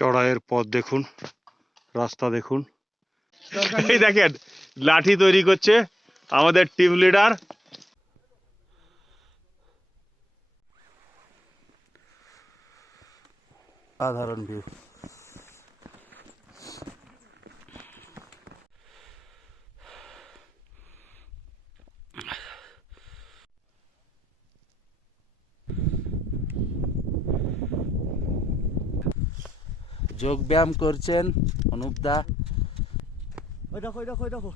চড়াইয়ের পথ দেখুন, রাস্তা দেখুন। এই দেখেন লাঠি তৈরি করছে আমাদের টিম লিডার। সাধারণ ভিউ। যোগ ব্যায়াম করছেন অনুপদা। ওই দেখো, ওই দেখো, ওই দেখো।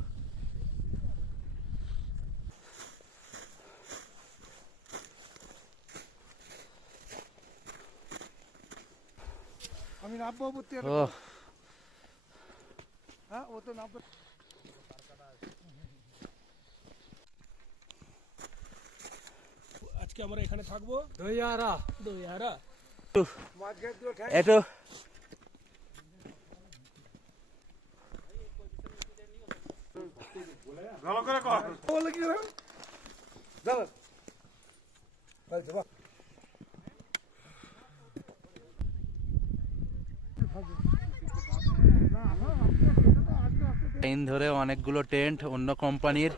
আমি নামবো বুঝতে। হ্যাঁ, ও তো নামবো। আজকে আমরা এখানে থাকবো। দইয়ারা একটু ভালো করে কর। বলে কি রে? দাও। চল যাবা। দিন ধরে অনেকগুলো টেন্ট অন্য কোম্পানির